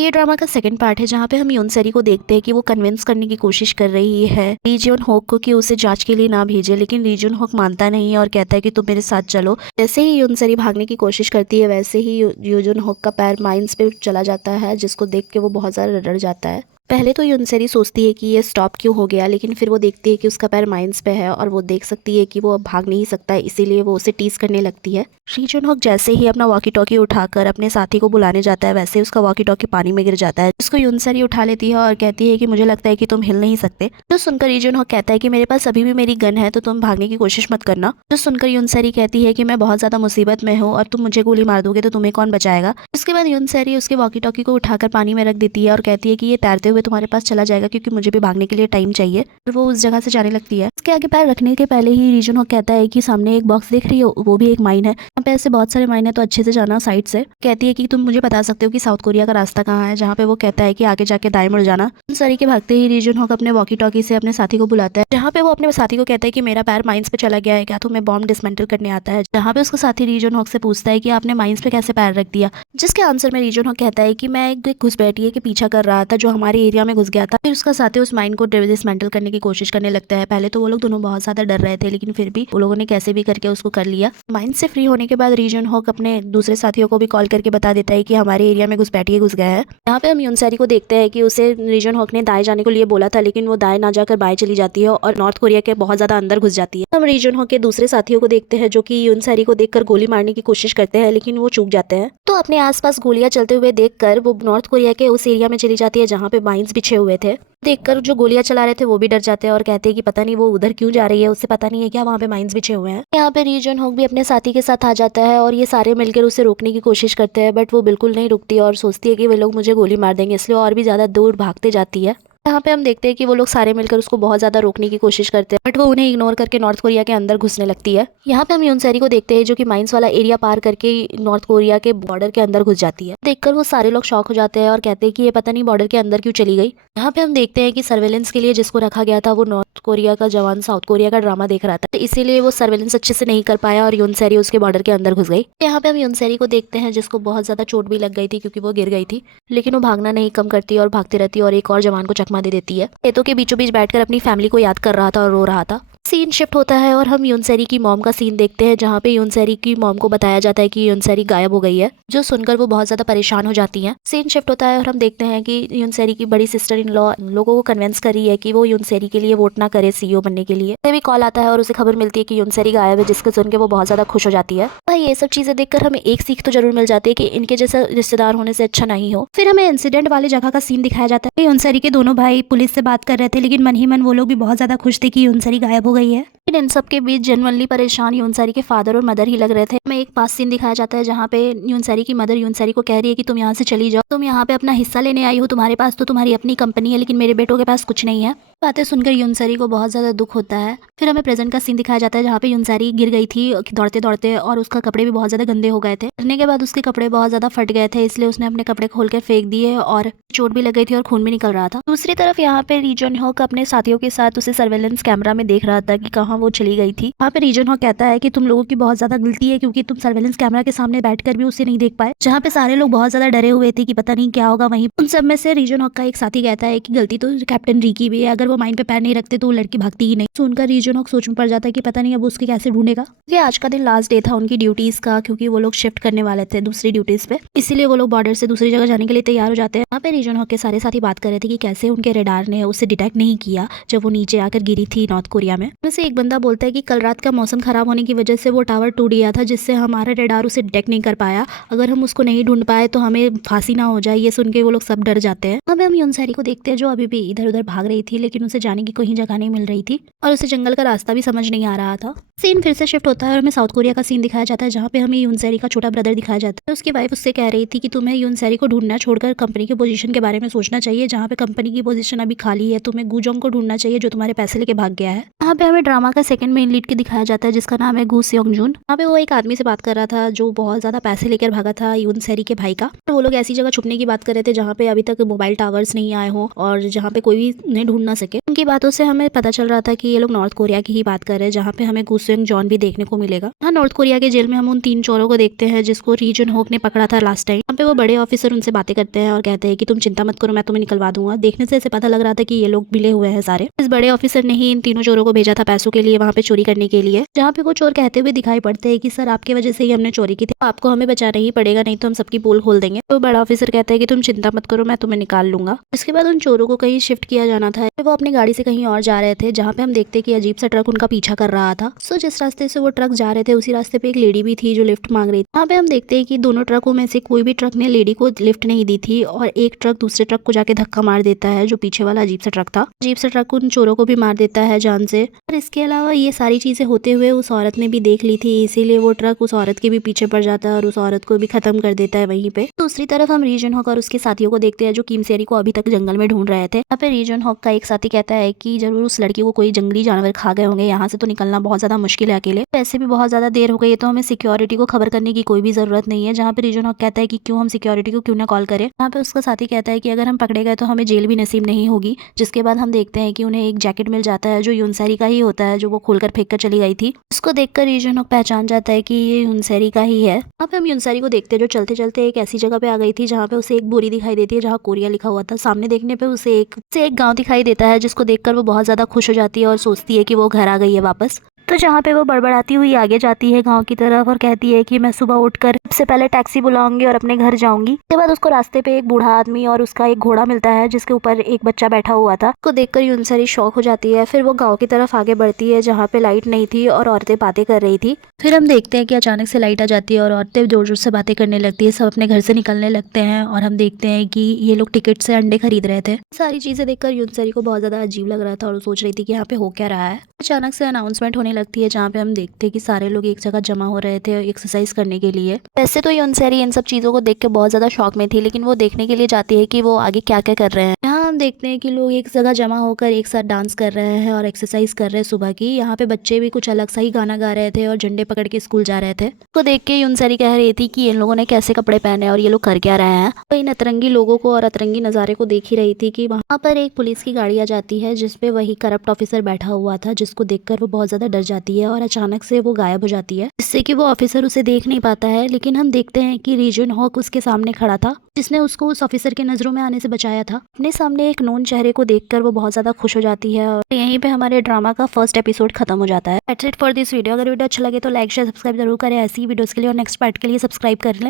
ये ड्रामा का second part है जहाँ पे हम यूनसेरी को देखते हैं कि वो कन्विंस करने की कोशिश कर रही है ली जुन होक को कि उसे जांच के लिए ना भेजे, लेकिन ली जुन होक मानता नहीं है और कहता है कि तुम मेरे साथ चलो। जैसे ही यूनसेरी भागने की कोशिश करती है वैसे ही ली जुन होक का पैर माइंस पे चला जाता है, जिसको देख के वो बहुत ज़्यादा डर जाता है। पहले तो यूनसेरी सोचती है कि ये स्टॉप क्यों हो गया, लेकिन फिर वो देखती है कि उसका पैर माइंस पे है और वो देख सकती है कि वो अब भाग नहीं सकता है, इसीलिए वो उसे टीज करने लगती है। ली जुन होक जैसे ही अपना वॉकी टॉकी उठाकर अपने साथी को बुलाने जाता है वैसे ही उसका वॉकी टॉकी पानी में गिर जाता है, जिसको यूनसेरी उठा लेती है और कहती है कि मुझे लगता है कि तुम हिल नहीं सकते। जो सुनकर ली जुन होक कहता है कि मेरे पास अभी भी मेरी गन है तो तुम भागने की कोशिश मत करना। जो सुनकर यूनसेरी कहती है कि मैं बहुत ज्यादा मुसीबत में हूँ और तुम मुझे गोली मार दोगे तो तुम्हें कौन बचाएगा। उसके बाद यूनसेरी उसके वॉकी टॉकी को उठाकर पानी में रख देती है और कहती है कि ये तैरते हुए तुम्हारे पास चला जाएगा क्योंकि मुझे भी भागने के लिए टाइम चाहिए। फिर वो उस जगह से जाने लगती है। उसके आगे पैर रखने के पहले ही ली जुन होक कहता है कि सामने एक बॉक्स देख रही हो, वो भी एक माइन है, यहाँ पे ऐसे बहुत सारे माइन है तो अच्छे से जाना साइड से। कहती है कि तुम मुझे बता सकते हो कि साउथ कोरिया का रास्ता कहाँ है, जहाँ पे वो कहता है कि आगे जाके दाएं मुड़ जाना। यूनसेरी के भागते ही ली जुन होक अपने वॉकी टॉकी से अपने साथी को बुलाता है, जहाँ पे वो अपने साथी को कहता है कि मेरा पैर माइंस पे चला गया है, क्या तुम्हें बॉम्ब डिसमेंटल करने आता है। जहाँ पे उसका साथी ली जुन होक से पूछता है कि आपने माइंस पे कैसे पैर रख दिया, जिसके आंसर में ली जुन होक कहता है कि मैं एक घुसपैठिए के पीछा कर रहा था जो हमारे एरिया में घुस गया था। फिर उसका साथी उस माइन को डिसमेंटल करने की कोशिश करने लगता है। पहले तो वो लोग दोनों बहुत ज्यादा डर रहे थे, लेकिन फिर भी वो लोगों ने कैसे भी करके उसको कर लिया। माइन से फ्री होने के बाद ली जुन होक अपने दूसरे साथियों को भी कॉल करके बता देता है कि हमारे एरिया में घुसपैठिए घुस गया है। यहाँ पे हम यूनसेरी को देखते हैं कि उसे ली जुन होक ने दाएं जाने को लिए बोला था, लेकिन वो दाएं ना जाकर बाएं चली जाती है और नॉर्थ कोरिया के बहुत ज्यादा अंदर घुस जाती है। हम ली जुन होक के दूसरे साथियों को देखते हैं जो कि यूनसेरी को देखकर गोली मारने की कोशिश करते हैं, लेकिन वो चूक जाते हैं। तो अपने आसपास गोलियां चलते हुए देखकर वो नॉर्थ कोरिया के उस एरिया में चली जाती है जहाँ पे माइंस बिछे हुए थे। देखकर जो गोलियां चला रहे थे वो भी डर जाते हैं और कहते हैं कि पता नहीं वो उधर क्यों जा रही है, उससे पता नहीं है क्या वहाँ पे माइंस बिछे हुए हैं। यहाँ पे ली जुन होक भी अपने साथी के साथ आ जाता है और ये सारे मिलकर उसे रोकने की कोशिश करते हैं, बट वो बिल्कुल नहीं रुकती और सोचती है कि वे लोग मुझे गोली मार देंगे, इसलिए और भी ज्यादा दूर भागते जाती है। यहाँ पे हम देखते हैं कि वो लोग सारे मिलकर उसको बहुत ज्यादा रोकने की कोशिश करते हैं, बट वो उन्हें इग्नोर करके नॉर्थ कोरिया के अंदर घुसने लगती है। यहाँ पे हम यूनसेरी को देखते हैं जो कि माइंस वाला एरिया पार करके नॉर्थ कोरिया के बॉर्डर के अंदर घुस जाती है। देखकर वो सारे लोग शॉक हो जाते हैं और कहते हैं कि ये पता नहीं बॉर्डर के अंदर क्यों चली गई। यहाँ पे हम देखते हैं कि सर्वेलेंस के लिए जिसको रखा गया था वो नॉर्थ कोरिया का जवान साउथ कोरिया का ड्रामा देख रहा था, तो इसीलिए वो सर्वेलेंस अच्छे से नहीं कर पाया और यूनसेरी उसके बॉर्डर के अंदर घुस गई। यहाँ पे हम यूनसेरी को देखते हैं जिसको बहुत ज्यादा चोट भी लग गई थी क्योंकि वो गिर गई थी, लेकिन वो भागना नहीं कम करती और भागती रहती और एक और जवान को चकमा दे देती है। खेतों के बीचों बीच बैठकर अपनी फैमिली को याद कर रहा था और रो रहा था। सीन शिफ्ट होता है और हम यूनसेरी की मॉम का सीन देखते हैं जहाँ पे यूनसेरी की मॉम को बताया जाता है कि यूनसेरी गायब हो गई है, जो सुनकर वो बहुत ज्यादा परेशान हो जाती हैं। सीन शिफ्ट होता है और हम देखते हैं कि यूनसेरी की बड़ी सिस्टर इन लॉ लोगों को कन्विंस कर रही है कि वो यूनसेरी के लिए वोट ना करे सीईओ बनने के लिए। उसे भी कॉल आता है और उसे खबर मिलती है कि यूनसेरी गायब है, जिसको सुन के वो बहुत ज्यादा खुश हो जाती है। भाई ये सब चीजें देखकर हमें एक सीख तो जरूर मिल जाती है कि इनके जैसा रिश्तेदार होने से अच्छा नहीं हो। फिर हमें इंसिडेंट वाले जगह का सीन दिखाया जाता है। यूनसेरी के दोनों भाई पुलिस से बात कर रहे थे, लेकिन मन ही मन वो लोग भी बहुत ज्यादा खुश थे कि यूनसेरी गायब हो गई है। इन सब के बीच जेनुअनली परेशान यूनसेरी के फादर और मदर ही लग रहे थे। हमें एक पास सीन दिखाया जाता है जहाँ पे यूनसेरी की मदर यूनसेरी को कह रही है कि तुम यहाँ से चली जाओ, तुम यहाँ पे अपना हिस्सा लेने आई हो, तुम्हारे पास तो तुम्हारी अपनी कंपनी है लेकिन मेरे बेटों के पास कुछ नहीं है। बातें सुनकर यूनसेरी को बहुत ज्यादा दुख होता है। फिर हमें प्रेजेंट का सीन दिखाया जाता है जहाँ पे यूनसेरी गिर गई थी दौड़ते दौड़ते और उसका कपड़े भी बहुत ज्यादा गंदे हो गए थे। गिरने के बाद उसके कपड़े बहुत ज्यादा फट गए थे, इसलिए उसने अपने कपड़े खोलकर फेंक दिए और चोट भी लग गई थी और खून भी निकल रहा था। दूसरी तरफ यहाँ पे ली जुन होक अपने साथियों के साथ उसे सर्वेलेंस कैमरा में देख रहा था कि कहाँ वो चली गई थी। वहाँ पे ली जुन होक कहता है कि तुम लोगों की बहुत ज्यादा गलती है क्योंकि तुम सर्वेलेंस कैमरा के सामने बैठकर भी उसे नहीं देख पाए, जहाँ पे सारे लोग बहुत ज्यादा डरे हुए थे कि पता नहीं क्या होगा। वहीं उन सब में से ली जुन होक का एक साथी कहता है कि गलती तो कैप्टन री की भी है, अगर वो माइन पे पैर नहीं रखते तो वो लड़की भागती ही नहीं। सुनकर ली जुन होक सोच में पड़ जाता है कि पता नहीं अब उसके कैसे ढूंढेगा। ये आज का दिन लास्ट डे था उनकी ड्यूटीज का, क्योंकि वो लोग शिफ्ट करने वाले थे दूसरी ड्यूटीज पे, इसीलिए वो लोग बॉर्डर से दूसरी जगह जाने के लिए तैयार हो जाते हैं। वहाँ पे ली जुन होक के सारे साथी बात कर रहे थे कि कैसे उनके रेडार ने उसे डिटेक्ट नहीं किया जब वो नीचे आकर गिरी थी नॉर्थ कोरिया में। उनमें से एक बंदा बोलता है कि कल रात का मौसम खराब होने की वजह से वो टावर टूट गया था, जिससे हमारा रेडार उसे डिटेक्ट नहीं कर पाया। अगर हम उसको नहीं ढूंढ पाए तो हमें फांसी ना हो जाए। ये सुन के वो लोग सब डर जाते हैं। अब हम यूनसेरी को देखते हैं जो अभी भी इधर उधर भाग रही थी, लेकिन उसे जाने की कहीं जगह नहीं मिल रही थी और उसे जंगल का रास्ता भी समझ नहीं आ रहा था। सीन फिर से शिफ्ट होता है और हमें साउथ कोरिया का सीन दिखाया जाता है जहाँ पे हमें यूनसेरी का छोटा ब्रदर दिखाया जाता है। उसकी वाइफ उससे कह रही थी कि तुम्हें यूनसेरी को ढूंढना छोड़कर कंपनी की पोजीशन के बारे में सोचना चाहिए, जहाँ पे कंपनी की पोजीशन अभी खाली है। तुम्हें गुजोंग को ढूंढना चाहिए जो तुम्हारे पैसे लेके भाग गया है। यहाँ पे हमें ड्रामा का सेकंड मेन लीड के दिखाया जाता है जिसका नाम है गू सेयोंग जून। यहाँ पे वो एक आदमी से बात कर रहा था जो बहुत ज्यादा पैसे लेकर भागा था यून सेरी के भाई का। तो वो लोग ऐसी जगह छुपने की बात कर रहे थे जहाँ पे अभी तक मोबाइल टावर्स नहीं आए हो और जहाँ पे कोई भी उन्हें ढूंढ ना सके। उनकी बातों से हमें पता चल रहा था कि ये लोग नॉर्थ कोरिया की ही बात कर रहे हैं जहाँ पे हमें गू सेयोंग जॉन भी देखने को मिलेगा। यहाँ नॉर्थ कोरिया के जेल में हम उन 3 चोरों को देखते हैं जिसको री जुन होक ने पकड़ा था लास्ट टाइम। यहाँ पे वो बड़े ऑफिसर उनसे बातें करते हैं और कहते हैं कि तुम चिंता मत करो, मैं तुम्हें निकलवा दूंगा। देखने से ऐसे पता लग रहा था कि ये लोग मिले हुए हैं सारे। इस बड़े ऑफिसर ने ही इन तीनों चोरों को भेजा था पैसों के लिए वहाँ पे चोरी करने के लिए, जहाँ पे वो चोर कहते हुए दिखाई पड़ते हैं कि सर आपकी वजह से ही हमने चोरी की थी, आपको हमें बचाना ही पड़ेगा नहीं तो हम सबकी पोल खोल देंगे। तो बड़ा ऑफिसर कहता है कि तुम चिंता मत करो, मैं तुम्हें निकाल लूंगा। इसके बाद उन चोरों को कहीं शिफ्ट किया जाना था। वो अपनी गाड़ी से कहीं और जा रहे थे जहाँ पे हम देखते हैं कि अजीब सा ट्रक उनका पीछा कर रहा था। सो जिस रास्ते से वो ट्रक जा रहे थे उसी रास्ते पे एक लेडी भी थी जो लिफ्ट मांग रही थी। यहाँ पे हम देखते हैं कि दोनों ट्रकों में से कोई भी ट्रक ने लेडी को लिफ्ट नहीं दी थी और एक ट्रक दूसरे ट्रक को जाके धक्का मार देता है जो पीछे वाला अजीब सा ट्रक था। अजीब सा ट्रक उन चोरों को भी मार देता है जान से। और इसके अलावा ये सारी चीजें होते हुए उस औरत ने भी देख ली थी, इसीलिए वो ट्रक उस औरत के भी पीछे पड़ जाता है और उस औरत को भी खत्म कर देता है वहीं पे। दूसरी तरफ हम री जुन होक और उसके साथियों को देखते हैं जो किम सेरी को अभी तक जंगल में ढूंढ रहे थे। यहाँ पे री जुन होक का एक साथी कहता है कि जरूर उस लड़की को कोई जंगली जानवर खा गए होंगे, यहाँ से तो निकलना बहुत ज्यादा मुश्किल है अकेले। वैसे भी बहुत ज्यादा देर हो गई है तो हमें सिक्योरिटी को खबर करने की कोई भी जरूरत नहीं है। जहाँ पे री जुन होक कहता है कि क्यों हम सिक्योरिटी को क्यों ना कॉल करें। यहाँ पे उसका साथी कहता है कि अगर हम पकड़े गए तो हमें जेल भी नसीब नहीं होगी। जिसके बाद हम देखते हैं कि उन्हें एक जैकेट मिल जाता है जो यूनसेरी का ही होता है, जो वो खोलकर फेंक कर चली गई थी। उसको देखकर री जुन होक पहचान जाता है कि ये यूनसेरी का ही है। यहाँ पे हम यूनसेरी को देखते हैं जो चलते चलते एक ऐसी जगह पे आ गई थी जहाँ पे उसे एक बोरी दिखाई देती है जहाँ कोरिया लिखा हुआ था। सामने देखने पे उसे एक गाँव दिखाई देता है जिसको देखकर वो बहुत ज्यादा खुश हो जाती है और सोचती है कि वो घर आ गई है वापस। तो जहाँ पे वो बड़बड़ाती हुई आगे जाती है गांव की तरफ और कहती है कि मैं सुबह उठकर सबसे पहले टैक्सी बुलाऊंगी और अपने घर जाऊंगी। उसके बाद उसको रास्ते पे एक बूढ़ा आदमी और उसका एक घोड़ा मिलता है जिसके ऊपर एक बच्चा बैठा हुआ था। उसको देखकर यूनसेरी शौक हो जाती है। फिर वो गाँव की तरफ आगे बढ़ती है जहाँ पे लाइट नहीं थी और औरतें बातें कर रही थी। फिर हम देखते हैं कि अचानक से लाइट आ जाती है और औरतें जोर जोर से बातें करने लगती है, सब अपने घर से निकलने लगते हैं और हम देखते हैं कि ये लोग टिकट से अंडे खरीद रहे थे। सारी चीजें देखकर यूनसेरी को बहुत ज्यादा अजीब लग रहा था और वो सोच रही थी कि यहाँ पे हो क्या रहा है। अचानक से अनाउंसमेंट होने लगती है जहाँ पे हम देखते हैं कि सारे लोग एक जगह जमा हो रहे थे एक्सरसाइज करने के लिए। वैसे तो यूनसेरी इन सब चीजों को देख के बहुत ज्यादा शौक में थी, लेकिन वो देखने के लिए जाती है कि वो आगे क्या क्या कर रहे हैं। यहाँ हम देखते हैं कि लोग एक जगह जमा होकर एक साथ डांस कर रहे हैं और एक्सरसाइज कर रहे हैं सुबह की। यहाँ पे बच्चे भी कुछ अलग सा ही गाना गा रहे थे और झंडे पकड़ के स्कूल जा रहे थे। तो देख के यूनसेरी कह रही थी कि इन लोगों ने कैसे कपड़े पहने और ये लोग कर क्या रहे हैं। तो इन अतरंगी लोगों को और अतरंगी नजारे को देख ही रही थी कि वहाँ पर एक पुलिस की गाड़ी आ जाती है जिसपे वही करप्ट ऑफिसर बैठा हुआ था, जिसको देखकर वो बहुत ज्यादा डर जाती है और अचानक से वो गायब हो जाती है, जिससे कि वो ऑफिसर उसे देख नहीं पाता है। लेकिन हम देखते हैं कि री जुन होक उसके सामने खड़ा था जिसने उसको उस ऑफिसर के नजरों में आने से बचाया था। अपने सामने एक नोन चेहरे को देखकर वो बहुत ज्यादा खुश हो जाती है और यहीं पे हमारे ड्रामा का फर्स्ट एपिसोड खत्म हो जाता है। That's it for this video. अगर वीडियो अच्छा लगे तो लाइक शेयर सब्सक्राइब जरूर करें ऐसी वीडियोस के लिए और नेक्स्ट पार्ट के लिए सब्सक्राइब कर लें।